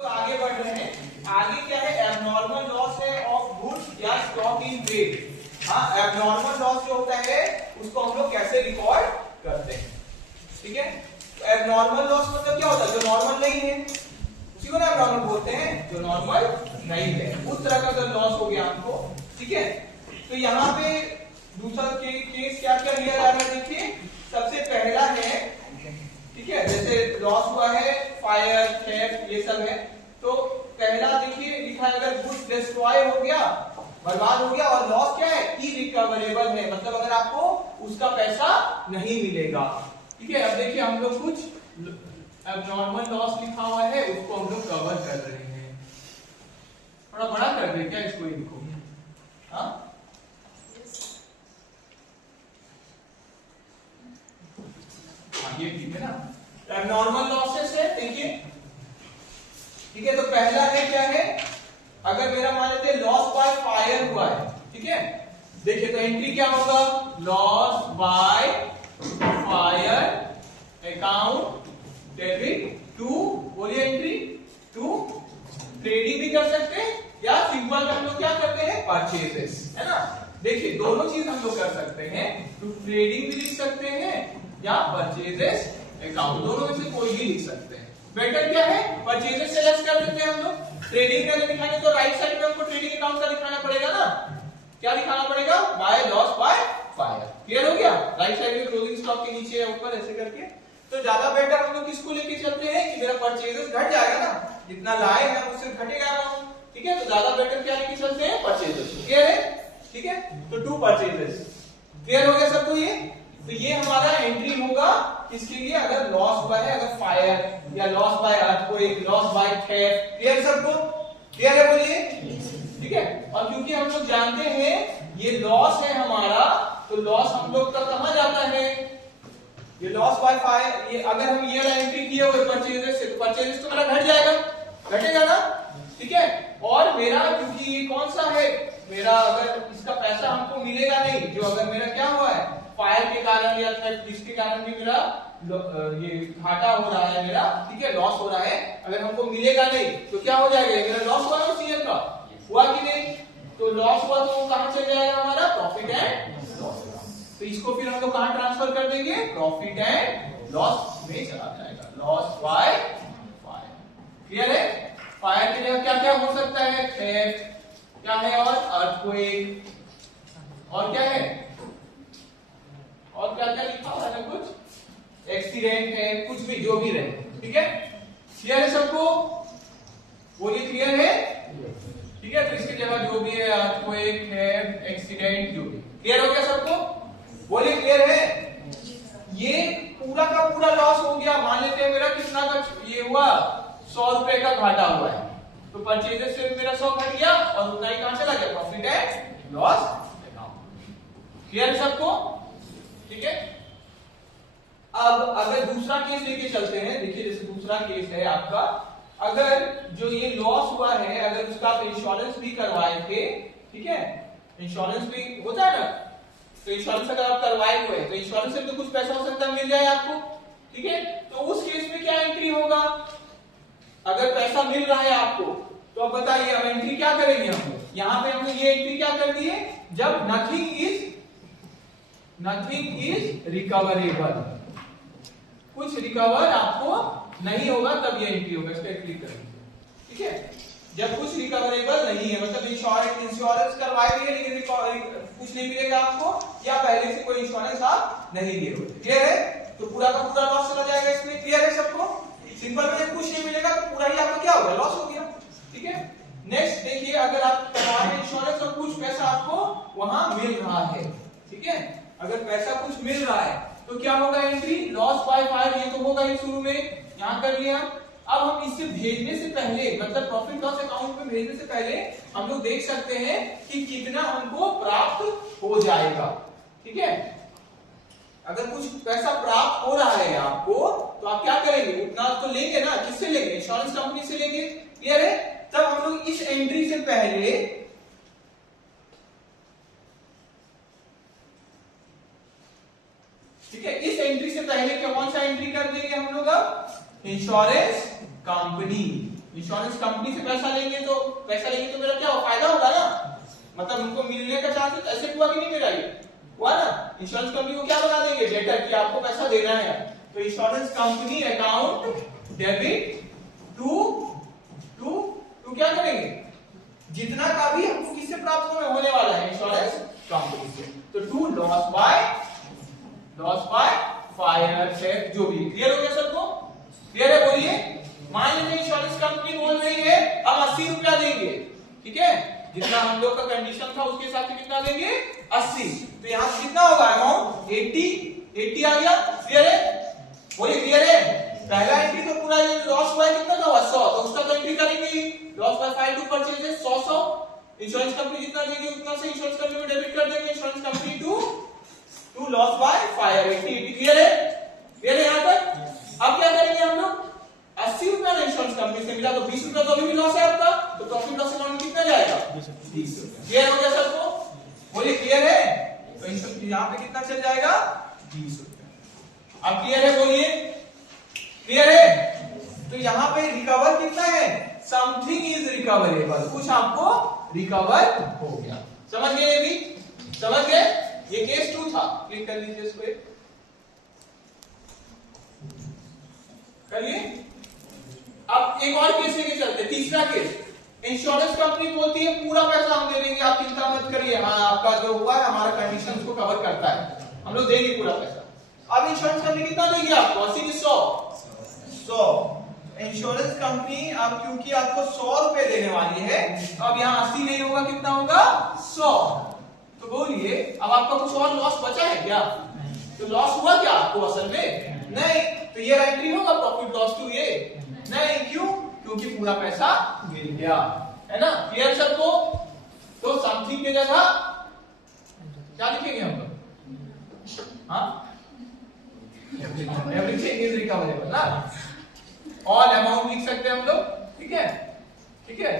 तो आगे बढ़ रहे हैं। आगे क्या है? एबनॉर्मल लॉस है ऑफ गुड्स या स्टॉक इन ट्रेड। हाँ, एबनॉर्मल लॉस जो होता है उसको हम लोग कैसे रिकॉर्ड करते हैं, ठीक है। एबनॉर्मल लॉस मतलब क्या होता है? जो नॉर्मल नहीं है उसी को ना एबनॉर्मल बोलते हैं, जो नॉर्मल नहीं है उस तरह का अगर लॉस हो गया आपको, ठीक है। तो यहाँ पे दूसरा केस क्या क्या लिया जा रहा है, देखिए। सबसे पहला है, ठीक है, जैसे लॉस हुआ है फायर, थेफ्ट, ये सब है। तो पहला देखिए लिखा है, अगर गुड्स डिस्ट्रॉय हो गया, बर्बाद हो गया, और लॉस क्या है? इरिकवरेबल है, मतलब अगर आपको उसका पैसा नहीं मिलेगा, ठीक है। अब देखिए हम लोग कुछ एबनॉर्मल लॉस लिखा हुआ है, उसको हम लोग कवर कर रहे हैं। थोड़ा बड़ा कर दे क्या इसको, इनको? हाँ, ये ठीक है ना। एबनॉर्मल लॉसेस है, देखिए, ठीक है। तो पहला है क्या है? अगर मेरा मान लेते लॉस बाय फायर हुआ है, ठीक है। देखिए तो एंट्री क्या होगा? Loss by fire account debit to, बोलिए एंट्री टू ट्रेडिंग भी कर सकते हैं, या सिंपल हम लोग क्या करते हैं? परचेजेस, है ना। देखिए दोनों चीज हम लोग कर सकते हैं, टू ट्रेडिंग भी लिख सकते हैं या परचेजेस अकाउंट, दोनों में से कोई भी लिख सकते हैं। बेटर क्या है? परचेजेस सेलेक्ट कर देते हैं हम लोग। ट्रेडिंग का दिखाने तो राइट साइड में हमको ट्रेडिंग अकाउंट का दिखाना पड़ेगा ना। क्या दिखाना पड़ेगा? By loss by fire. Clear हो गया? राइट साइड में क्लोजिंग स्टॉक के नीचे ऊपर ऐसे करके। तो ज्यादा बेटर हम लोग किसको लेके चलते हैं कि मेरा परचेजेस घट जाएगा ना, जितना लाए हैं उससे घटेगा अमाउंट, ठीक है। तो ज्यादा बेटर क्या लेके चलते हैं? परचेजेस। क्लियर है? ठीक है, तो टू परचेजेस। क्लियर हो गया सबको ये? तो ये हमारा एंट्री होगा किसके लिए? अगर लॉस हुआ है, अगर फायर या loss by earthquake, loss by theft. Clear सबको? क्लियर है? बोलिए, ठीक है। और क्योंकि हम लोग जानते हैं ये लॉस है हमारा, तो लॉस हम लोग का कहां जाता है? ये लॉस बाय फायर, ये अगर हम ये एंट्री किए हुए परचेजेस से, तो परचेजेस तो मेरा घट जाएगा, घटेगा ना, ठीक है। और मेरा क्योंकि ये कौन सा है मेरा, अगर इसका पैसा हमको मिलेगा नहीं, जो अगर मेरा क्या हुआ है फायर के कारण या जिसके कारण भी मेरा ये घाटा हो रहा है मेरा, ठीक है, लॉस हो रहा है, अगर हमको मिलेगा नहीं तो क्या हो जाएगा? मेरा लॉस हुआ ना सीएल का, हुआ कि नहीं? तो लॉस हुआ तो वो कहां चल जाएगा? हमारा प्रॉफिट एंड लॉस। तो इसको फिर हम लोग कहां ट्रांसफर कर देंगे? प्रॉफिट एंड लॉस में चला जाएगा, लॉस बाय फायर। क्लियर है? फायर के लिए क्या क्या हो सकता है? थेफ्ट क्या है, और अर्थक्वेक, और क्या है, और क्या क्या लिखा हुआ है? कुछ एक्सीडेंट है, कुछ भी, जो भी रहे, ठीक है। क्लियर है सबको? बोलिए क्लियर है? ठीक है। तो इसकी जगह जो भी है अर्थक्वेक है, एक्सीडेंट, जो भी। क्लियर हो गया सबको? बोलिए क्लियर है? ये पूरा का पूरा लॉस हो गया। मान लेते हैं मेरा कितना का ये हुआ, 100 रुपए का घाटा हुआ है, तो परचेजेस से मेरा 100 घट गया, और उतना ही कहां चला गया? Profit and loss account. Clear है सबको? ठीक है। अब अगर दूसरा केस लेके चलते हैं, देखिए जैसे दूसरा केस है आपका, अगर जो ये लॉस हुआ है, अगर उसका आप इंश्योरेंस भी करवाए थे, ठीक है, इंश्योरेंस भी होता है ना, तो इंश्योरेंस अगर आप करवाए हुए तो इंश्योरेंस से तो कुछ पैसा हो सकता है मिल जाए आपको, ठीक है। तो उस केस में क्या एंट्री होगा? अगर पैसा मिल रहा है आपको, तो अब बताइए अब एंट्री क्या करेंगे हम लोग? यहां पे हमने ये एंट्री क्या कर दी है? जब नथिंग इज रिकवरेबल, कुछ रिकवर आपको नहीं होगा, तब ये एंट्री होगा। इस पे क्लिक करेंगे, ठीक है। जब कुछ रिकवरेबल नहीं है, मतलब इंश्योरेंस करवाए हुए लेकिन कुछ नहीं मिलेगा आपको, या पहले से कोई इंश्योरेंस आप नहीं लिए हुए। क्लियर है? तो पूरा का पूरा लॉस चला जाएगा इसमें। क्लियर है सबको? सिंपल में जब कुछ नहीं मिलेगा तो पूरा ही आपका क्या होगा? लॉस हो गया, ठीक है। नेक्स्ट देखिए, अगर आप करवा रहे इंश्योरेंस और कुछ पैसा आपको वहां मिल रहा है, ठीक है, अगर पैसा कुछ मिल रहा है तो क्या होगा? एंट्री लॉस बाय फायर, ये तो होगा ही शुरू में, यहां कर लिया। अब हम इसे भेजने से पहले, मतलब प्रॉफिट लॉस अकाउंट में भेजने से पहले हम लोग देख सकते हैं कि कितना हमको प्राप्त हो जाएगा, ठीक है। अगर कुछ पैसा प्राप्त हो रहा है आपको, तो आप क्या करेंगे? उतना तो लेंगे ना, किससे लेंगे? इंश्योरेंस कंपनी से लेंगे। क्लियर है? तब हम लोग इस एंट्री से पहले, ठीक है, इस एंट्री से पहले क्या कौन सा एंट्री कर देंगे हम लोग? अब इंश्योरेंस कंपनी, इंश्योरेंस कंपनी से पैसा लेंगे तो मेरा क्या फायदा होगा ना, मतलब उनको मिलने का चांस ऐसे हुआ कि नहीं मेरा ये हुआ ना। इंश्योरेंस कंपनी को क्या बना देंगे डेटर कि आपको पैसा देना है, तो insurance company account debit to क्या करेंगे, जितना का भी हमको किससे प्राप्त होने वाला है इंश्योरेंस कंपनी से, तो to loss by fire theft जो भी। क्लियर हो गया सबको, क्लियर है बोलिए। मान लीजिए इंश्योरेंस कंपनी बोल रही है हम 80 रुपया देंगे, ठीक है, जितना हम लोग का कंडीशन था उसके हिसाब से कितना देंगे 80, तो यहाँ कितना होगा अमाउंट 80 आ गया। क्लियर है बोलिए, क्लियर है। पहला एंट्री तो पूरा ये लॉस हुआ है कितना का हुआ 100, तो उसका तो एंट्री करेंगे loss by fire to purchases 100 insurance company जितना देगी उतना से इंश्योरेंस कंपनी को डेबिट कर देंगे insurance company to loss by fire 80। Clear है, क्लियर है यहाँ तक। अब क्या करेंगे हम लोग 80 रुपया इंश्योरेंस कंपनी से मिला तो 20 रुपया तो अभी भी लॉस है आपका, तो प्रॉफिट लॉस अकाउंट कितना जाएगा 20 रुपया। क्लियर हो गया सबको, बोलिए क्लियर है। तो यहाँ पे कितना चल जाएगा 20 रुपया। अब क्लियर है बोलिए, क्लियर है। तो यहाँ पे रिकवर कितना है, समथिंग इज रिकवरेबल, कुछ आपको रिकवर हो गया। समझ गए, ये भी समझ गए। ये केस 2 था, क्लिक कर लीजिए इसको करिए। अब एक और केस लेके चलते, तीसरा केस। इंश्योरेंस कंपनी बोलती है पूरा पैसा हम दे देंगे, आप चिंता मत करिए, हाँ आपका जो हुआ है हमारा कंडीशन को कवर करता है, हम लोग देंगे पूरा पैसा। अब इंश्योरेंस कंपनी कितना देगी आपको 80 की 100 इंश्योरेंस कंपनी अब क्योंकि आपको 100 रुपए देने वाली है, तो अब यहाँ 80 नहीं होगा, कितना होगा 100। तो बोलिए अब आपका कुछ और लॉस बचा है क्या, तो लॉस हुआ क्या आपको असल में नहीं, तो ये एंट्री होगा प्रॉफिट लॉस टू ये नहीं, क्यों, क्योंकि पूरा पैसा मिल गया, है ना। क्लियर सबको। तो समथिंग की जगह क्या लिखेंगे हम लोग, हाँ एवरीथिंग इज रिकवरेबल ना, ऑल अमाउंट लिख सकते हैं हम लोग, ठीक है, ठीक है,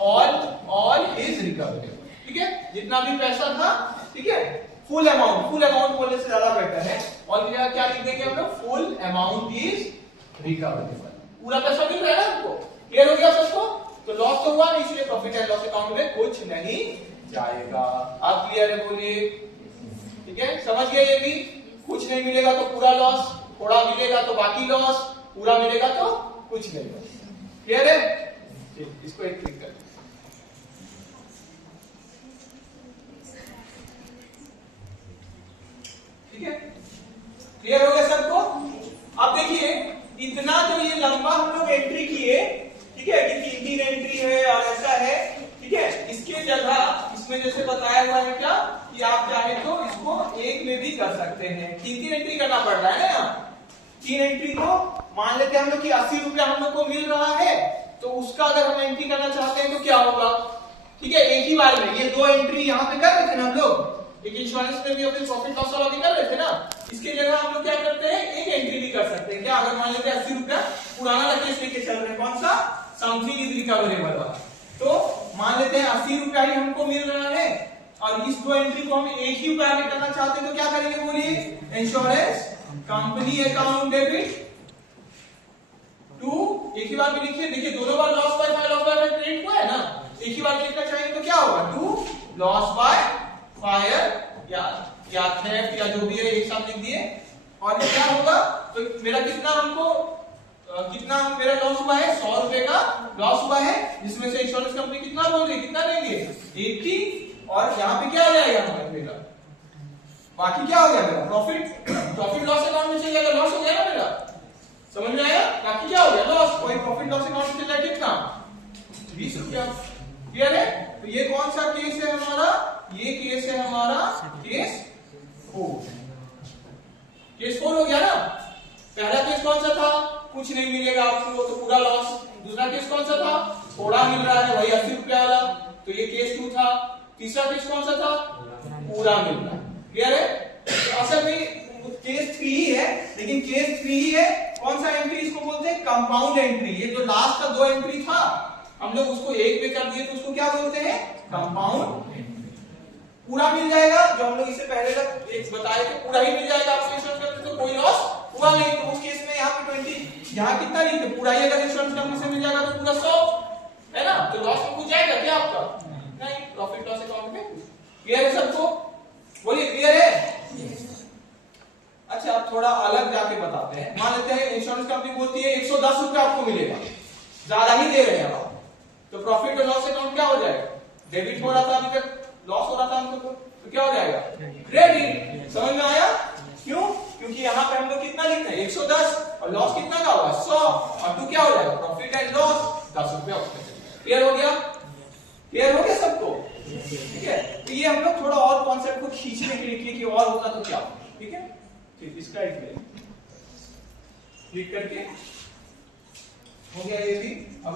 ऑल इज रिकवरेबल, ठीक है, जितना भी पैसा था, ठीक है, फुल अमाउंट बोलने से ज्यादा बेटर है। और क्या लिख देंगे हम लोग, फुल अमाउंट इज रिकवरेबल, पूरा पैसा मिल रहा है ना हमको। क्लियर हो गया सबको। तो लॉस तो हुआ नहीं, इसलिए प्रॉफिट एंड लॉस अकाउंट में कुछ नहीं जाएगा। आप क्लियर है बोलिए, ठीक है, समझ गए। ये भी कुछ नहीं मिलेगा तो पूरा लॉस, थोड़ा मिलेगा तो बाकी लॉस, पूरा मिलेगा तो कुछ नहीं लॉस। क्लियर है, इसको एक क्लिक कर, ठीक है, क्लियर हो गया सबको। अब देखिए इतना तो ये लंबा हम लोग एंट्री किए, ठीक है, कि 3 एंट्री है और ऐसा है, ठीक है, इसके जगह इसमें जैसे बताया हुआ है क्या कि आप चाहे तो इसको एक में भी कर सकते हैं। 3 एंट्री करना पड़ रहा है ना यहाँ, 3 एंट्री को मान लेते हैं हम लोग कि 80 रुपया हम लोग को मिल रहा है, तो उसका अगर हम एंट्री करना चाहते हैं तो क्या होगा, ठीक है, एक ही बार में ये 2 एंट्री यहाँ पे कर रहे थे ना हम लोग, एक इंश्योरेंस में भी अपने प्रॉफिट लॉस वाला भी कर रहे थे ना, इसके जगह हम लोग क्या करते हैं एक एंट्री भी कर सकते हैं। क्या, अगर मान लेते हैं 80 रुपया पुराना केस लेके चल रहे हैं, कौन सा, समथिंग इज रिकवरेबल वाला, तो मान लेते हैं 80 रुपया ही हमको मिल रहा है और इस 2 एंट्री को हम एक ही बार में करना चाहते हैं, तो क्या करेंगे बोलिए, insurance company account debit to, एक ही बार में लिखिए, देखिए दोनों बार लॉस बाय फायर क्रेडिट हुआ है ना, एक ही बार में लिखना चाहिए, तो क्या होगा टू लॉस बाय फायर या थेफ्ट या जो भी है एक साथ लिख दिए, और क्या होगा, तो मेरा कितना मेरा लॉस हुआ है 100 रुपए का लॉस हुआ है, जिसमें से इंश्योरेंस कंपनी कितना बोल रही है, कितना देंगे 80, और यहाँ पे क्या आ जाएगा हमारे मेरा, बाकी क्या हो गया मेरा प्रॉफिट लॉस अकाउंट में चल जाएगा, लॉस हो गया ना मेरा, समझ में आया, बाकी क्या हो गया लॉस, कोई प्रॉफिट लॉस अकाउंट में चल जाएगा कितना 20 रुपया। क्लियर है। तो ये कौन सा केस है हमारा, ये केस है हमारा केस 4 हो गया ना। पहला केस कौन सा था, कुछ नहीं मिलेगा आपको तो पूरा लॉस, दूसरा केस कौन सा था, थोड़ा मिल रहा है वही 80 रुपया वाला, तो ये केस 2 था। तीसरा केस कौन सा था, पूरा मिल रहा है। क्लियर है। तो असल में केस 3 ही है, लेकिन केस 3 ही है, कौन सा एंट्री इसको बोलते हैं, कंपाउंड एंट्री। ये जो लास्ट का 2 एंट्री था हम लोग उसको एक पे कर दिए तो उसको क्या बोलते हैं, कंपाउंड एंट्री। पूरा मिल जाएगा, जो हम लोग इससे पहले तक एक बताए थे, पूरा ही मिल जाएगा आपको इंश्योरेंस करते तो कोई लॉस हुआ नहीं, तो उस केस में यहाँ पे यहाँ कितना लिखते पूरा ही, अगर इंश्योरेंस कंपनी से मिल जाएगा तो पूरा 100 है ना, तो लॉस में कुछ जाएगा क्या आपका? नहीं, प्रॉफिट लॉस अकाउंट में। क्लियर है सबको? बोलिए क्लियर है? अच्छा अब थोड़ा अलग जाके बताते हैं। मान लेते हैं इंश्योरेंस कंपनी बोलती है 110 रुपए आपको मिलेगा, ज्यादा ही दे रहे हैं आप, तो प्रॉफिट और लॉस अकाउंट क्या हो जाएगा? डेबिट हो रहा था अभी तक, लॉस हो रहा था हमको, तो क्या हो जाएगा? क्रेडिट। समझ में आया? क्यों? क्योंकि यहाँ पे हम लोग कितना लिखते हैं 110 और लॉस कितना का होगा 100, और तू क्या हो जाएगा? प्रॉफिट एंड लॉस 10 रुपया उसमें। क्लियर हो गया? क्लियर हो गया सबको? ठीक है, तो ये हम लोग थोड़ा और कॉन्सेप्ट को खींचने के लिए कि और होता तो क्या। ठीक है, ठीक, इसका एक क्लिक करके हो गया ये भी। अब